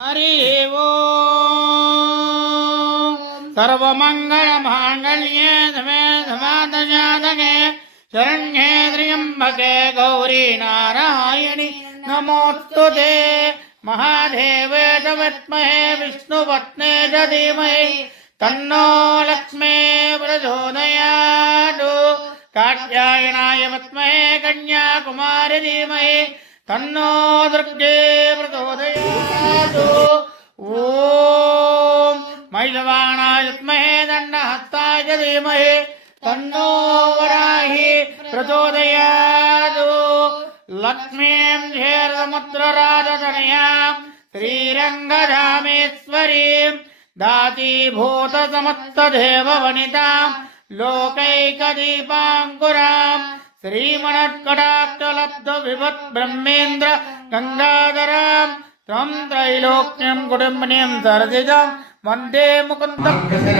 హరి ఓం సర్వమంగళమాంగళ్యే ధమే ధమాదజాతకే శరణ్యే త్ర్యంబకే గౌరీ నారాయణి నమోస్తుతే మహాదేవే చ విద్మహే విష్ణుపత్నే చ ధీమహి తన్నో లక్ష్మే ప్రచోదయాతు కాత్యాయనాయ విద్మహే तन्नो दुर्गे प्रचोदयातु ॐ मैलवाणाय विद्महे दण्डहस्ताय धीमहि। तन्नो वराहि प्रचोदयातु लक्ष्मीं झेरमुत्र राजतनयां श्रीरङ्गधामेश्वरीं दाती भूतसमस्तदेववनितां लोकैकदीपाङ्कुराम् శ్రీమణకటాక్షలబ్ధ విభత్ బ్రహ్మేంద్ర గంగాధరాం త్వం త్రైలోక్యం కుటుంబనీయం సరసిజం వందే ముకుంద మార్గశిర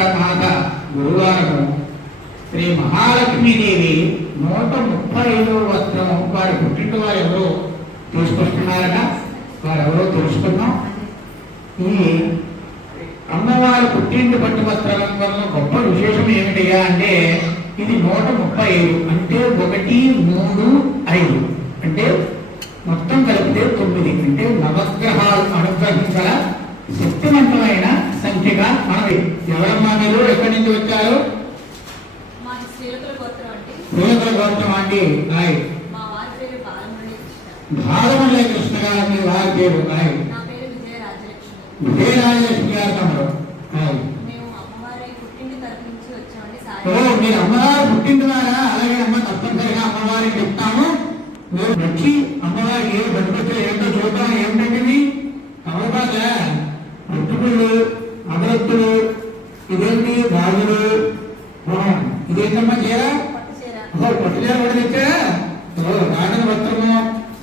శ్రీ మహాలక్ష్మీదేవి నూట ముప్పై ఐదో వస్త్రం వారి పుట్టిన వారు ఎవరో తీసుకొస్తున్నారట ఎవరో తెలుసుకున్నాం ఈ అమ్మవారు పుట్టింటి పట్టు వస్త్రాల వల్ల గొప్ప విశేషం ఏమిటయ్యా అంటే ఇది నూట ముప్పై ఐదు అంటే ఒకటి మూడు ఐదు. అంటే మొత్తం కలిపితే తొమ్మిది. అంటే నవగ్రహాలు అనుగ్రహించగల శక్తివంతమైన సంఖ్యగా మనవి. ఎవరమ్మా మీరు? ఎక్కడి నుంచి వచ్చారు? శ్రీలకుల గోత్రం అండి. పేరు బాలమురళి కృష్ణ. గారు మీ వారి పేరు. రాజలక్ష్మి విజయరాజలక్ష్మి. గారు ఓ మీరు అమ్మవారు పుట్టింటున్నారా? అలాగే అమ్మ తప్పనిసరిగా అమ్మవారికి చెప్తాము. వచ్చి అమ్మవారికి ఏ బతుకొచ్చో ఏంటో చూద్దాం. ఏమిటండి ఇది తమలపాక ముట్టుకుళ్ళు అమరత్తులు ఇదేంటి? ఓ, ఇదేంటమ్మా చీర? ఓ పట్టు చీర కూడా తెచ్చారా? ఓ వస్త్రము.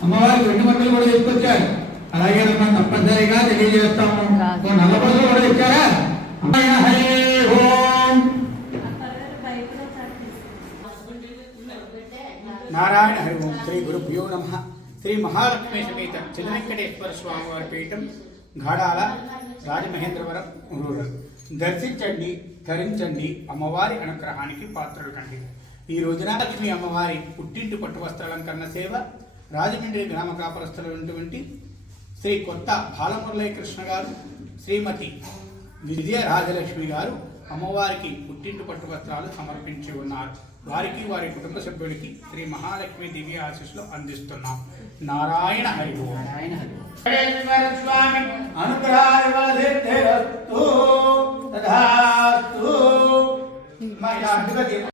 అమ్మవారికి వెండి మంటలు కూడా తీసుకొచ్చారు. అలాగే తప్పనిసరిగా తెలియజేస్తాము. నల్ల బస్సులు కూడా తెచ్చారా? అమ్మాయి హరి ఓం శ్రీ గురుభ్యో నమ. శ్రీ మహాలక్ష్మి సమేత చిన్నవెంకటేశ్వర స్వామి వారి పీఠం ఘాడాల రాజమహేంద్రవరం రూరల్ దర్శించండి ధరించండి అమ్మవారి అనుగ్రహానికి పాత్రలు కండి ఈ రోజున లక్ష్మి అమ్మవారి పుట్టింటి పట్టు వస్త్రాలంకరణ సేవ రాజమండ్రి గ్రామ కాపరస్తులైనటువంటి శ్రీ కొత్త బాలమురళీ కృష్ణ గారు శ్రీమతి విజయ రాజలక్ష్మి గారు అమ్మవారికి పుట్టింటి పట్టు వస్త్రాలు సమర్పించి ఉన్నారు. వారికి వారి కుటుంబ సభ్యుడికి శ్రీ మహాలక్ష్మి దివ్య ఆశీస్సులు అందిస్తున్నాం. నారాయణ హరి ఓం. వెంకటేశ్వర స్వామి.